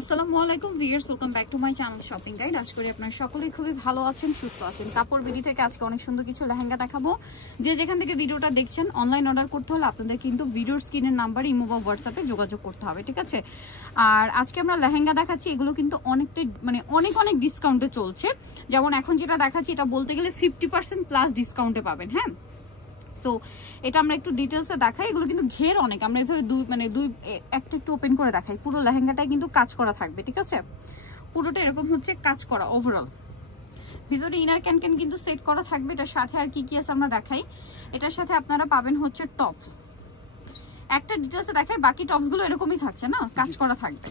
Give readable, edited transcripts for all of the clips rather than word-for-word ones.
আসসালামু আলাইকুম viewers, welcome back to my channel shopping guide. আশা করি আপনারা সকলেই খুবই ভালো আছেন, সুস্থ আছেন। কাপড় বিডি থেকে আজকে অনেক সুন্দর কিছু লেহেঙ্গা দেখাবো। যে যেখান থেকে ভিডিওটা দেখছেন, অনলাইন অর্ডার করতে হলে আপনাদের কিন্তু ভিডিওর স্ক্রিনের নাম্বার ইমো বা হোয়াটসঅ্যাপে যোগাযোগ করতে হবে, ঠিক আছে? আর আজকে আমরা লেহেঙ্গা দেখাচ্ছি, এগুলো কিন্তু অনেকটাই অনেক ডিসকাউন্টে চলছে। যেমন এখন যেটা দেখাচ্ছি, এটা বলতে গেলে 50% প্লাস ডিসকাউন্টে পাবেন। হ্যাঁ, সো এটা আমরা একটু ডিটেলসে দেখাই। এগুলো কিন্তু ঘের অনেক, আমরা এভাবে একটা একটু ওপেন করে দেখাই। পুরো লেহেঙ্গাটাই কিন্তু কাজ করা থাকবে, ঠিক আছে? পুরোটা এরকম হচ্ছে কাজ করা ওভারঅল। ভিতরে ইনার ক্যান কিন্তু সেট করা থাকবে। এটার সাথে আর কি কি আছে আমরা দেখাই। এটার সাথে আপনারা পাবেন হচ্ছে টপ। একটা ডিটেলসে দেখাই, বাকি টপসগুলো এরকমই থাকছে না, কাজ করা থাকবে।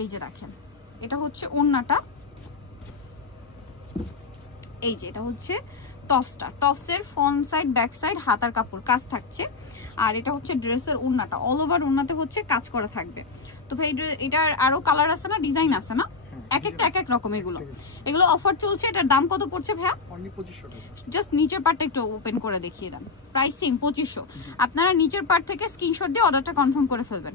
এই যে দেখেন, এটা হচ্ছে ওড়নাটা। এই যে এটা হচ্ছে টপসটা, টপসের ফ্রন্ট সাইড, ব্যাক সাইড, হাতার কাপড় কাজ থাকছে। আর এটা হচ্ছে ড্রেসের ওড়নাটা, অল ওভার ওড়নাতে হচ্ছে কাজ করা থাকবে। তো ভাই এটার আরো কালার আছে না, ডিজাইন আছে না, এক এক রকম। এগুলো অফার চলছে। এটার দাম কত পড়ছে ভাইয়া? অনলি 2500 টাকা। জাস্ট নিচের পার্টটা একটু ওপেন করে দেখিয়ে দেন। Price same 2500। আপনারা নিচের পার্ট থেকে স্ক্রিনশট দিয়ে অর্ডারটা কনফার্ম করে ফেলবেন।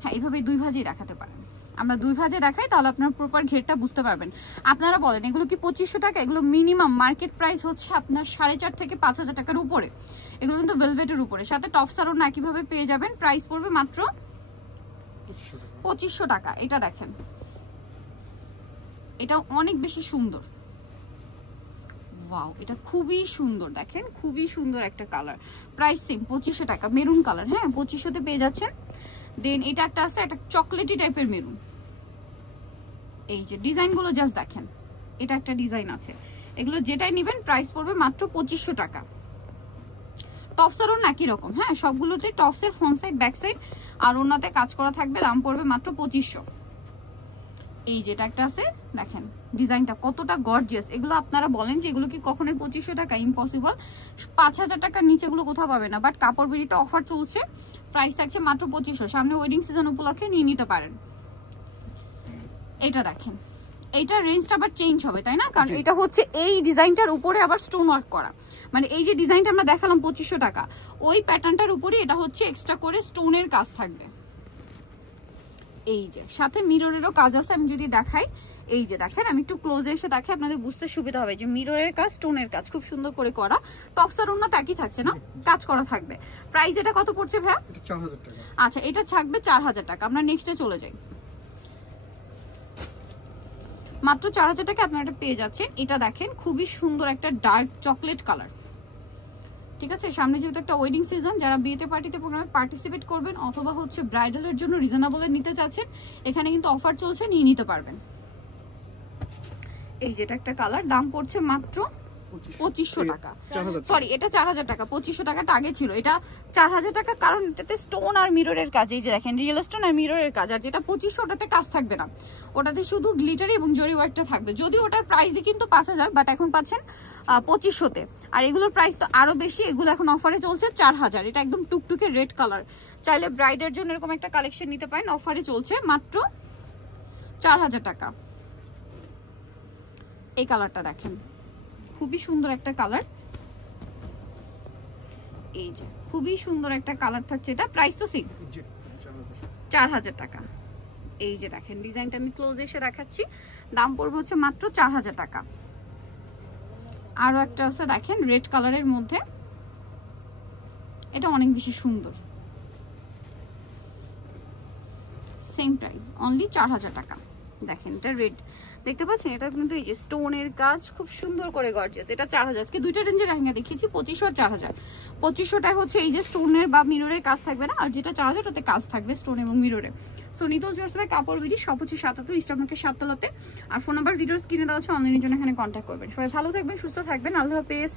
হ্যাঁ, এইভাবে দুই ভাজেই দেখাতে পারেন। আমরা দুই ভাজে দেখাই, তাহলে আপনারা প্রপার ঘেরটা বুঝতে পারবেন। আপনারা বলেন এগুলো কি 2500 টাকা? এগুলো মিনিমাম মার্কেট প্রাইস হচ্ছে আপনার 4.5 থেকে 5000 টাকার উপরে। এগুলো কিন্তু ভেলভেটের উপরে, সাথে টপস আরও না একইভাবে পেয়ে যাবেন। প্রাইস পড়বে মাত্র 2500 টাকা। এটা দেখেন, এটা অনেক বেশি সুন্দর। ওয়াও, এটা খুবই সুন্দর, দেখেন খুবই সুন্দর একটা কালার। প্রাইস সেম 2500 টাকা, মেরুন কালার। হ্যাঁ, 2500-তে পেয়ে যাচ্ছেন। দেন এটা একটা আছে, একটা চকলেটি টাইপের মেরুন। এই যে ডিজাইনগুলো জাস্ট দেখেন, এটা একটা ডিজাইন আছে। এগুলো যেটাই নেবেন প্রাইস পড়বে মাত্র 2500 টাকা। টপসেরও একই রকম। হ্যাঁ, সবগুলোতে টপসের ফ্রন্ট সাইড, ব্যাক সাইড আর ওনাতে কাজ করা থাকবে। দাম পড়বে মাত্র 2500। এই যেটা একটা আছে, দেখেন ডিজাইনটা কতটা গর্জিয়াস। এগুলো আপনারা বলেন যে এগুলো কি কখনোই 2500 টাকা? ইম্পসিবল। 5000 টাকার নিচে এগুলো কোথাও পাবে না। বাট কাপড় বিড়িতে অফার চলছে, প্রাইস থাকছে মাত্র 2500। সামনে ওয়েডিং সিজন উপলক্ষে নিয়ে নিতে পারেন। এটা দেখেন, এইটা রেঞ্জটা আবার চেঞ্জ হবে, তাই না? কারণ এটা হচ্ছে এই ডিজাইনটার উপরে আবার স্টোন ওয়ার্ক করা। মানে এই যে ডিজাইনটা আমরা দেখালাম 2500 টাকা, ওই প্যাটার্নটার উপরে এটা হচ্ছে এক্সট্রা করে স্টোনের কাজ থাকবে। এই যে সাথে মিররেরও কাজ আছে। আমি যদি দেখাই, এই যে দেখেন, আমি একটু ক্লোজে এসে দেখাই, আপনাদের বুঝতে সুবিধা হবে যে মিররের কাজ, স্টোনের কাজ খুব সুন্দর করে করা। টপসের ওড়না একই থাকছে না, কাজ করা থাকবে। প্রাইস এটা কত পড়ছে ভাই? 4000 টাকা। আচ্ছা, এটা থাকবে 4000 টাকা। আমরা নেক্সটে চলে যাই। মাত্র 4000 টাকা আপনারা এটা পেয়ে যাচ্ছেন। এটা দেখেন খুবই সুন্দর একটা ডার্ক চকলেট কালার, ঠিক আছে? সামনে যেহেতু একটা ওয়েডিং সিজন, যারা বিয়েতে পার্টিতে প্রোগ্রামে পার্টিসিপেট করবেন অথবা হচ্ছে ব্রাইডালের জন্য রিজনেবলে নিতে চাচ্ছেন, এখানে কিন্তু অফার চলছে, নিয়ে নিতে পারবেন। এই যেটা একটা কালার, দাম পড়ছে মাত্র 2500 টাকা। সরি, এটা 4000 টাকা। 2500 টাকাটা আগে ছিল, এটা 4000 টাকা। কারণ এটাতে স্টোন আর মিররের কাজ, এই যে দেখেন রিয়েল স্টোন আর মিররের কাজ। আর যেটা 2500, ওটাতে কাজ থাকবে না, ওটাতে শুধু গ্লিটারি এবং জরি ওয়ার্কটা থাকবে। যদিও ওটার প্রাইসই কিন্তু 5000, বাট এখন পাচ্ছেন 2500-তে। আর এগুলোর প্রাইস তো আরো বেশি, এগুলো এখন অফারে চলছে 4000। এটা একদম টুকটুকে রেড কালার। চাইলে ব্রাইডের জন্য এরকম একটা কালেকশন নিতে পারেন, অফারে চলছে মাত্র 4000 টাকা। এই কালারটা দেখেন, খুবই সুন্দর একটা কালার। এই যে খুবই সুন্দর একটা কালার থাকছে। এটা প্রাইস তো সেম 4000 টাকা। এই যে দেখেন ডিজাইনটা আমি ক্লোজে এসে দেখাচ্ছি, দাম পড়বে হচ্ছে মাত্র 4000 টাকা। আরো একটা আছে দেখেন রেড কালারের মধ্যে, এটা অনেক বেশি সুন্দর। সেম প্রাইস, অনলি 4000 টাকা। দেখেন এটা রেড, দেখতে পাচ্ছেন? এটা কিন্তু এই যে স্টোনের কাজ খুব সুন্দর করে গর্জিয়াস। এটা 4000। আজকে দুইটা রেঞ্জের লেহেঙ্গা দেখিয়েছি, 2500 আর 4000। 2500টা হচ্ছে এই যে স্টোনের বা মিররের কাজ থাকবে না, আর যেটা 4000 টাতে কাজ থাকবে স্টোন এবং মিররে। সো নিতল জোসবে কাপড় বিডি, সব হচ্ছে 77 ইস্টার্নকে 7তলাতে। আর ফোন নাম্বার ভিডিওর স্ক্রিনে দেওয়া আছে, অনলাইনের জন্য এখানে কন্ট্যাক্ট করবেন। সবাই ভালো থাকবেন, সুস্থ থাকবেন, আল্লাহ হাফেজ।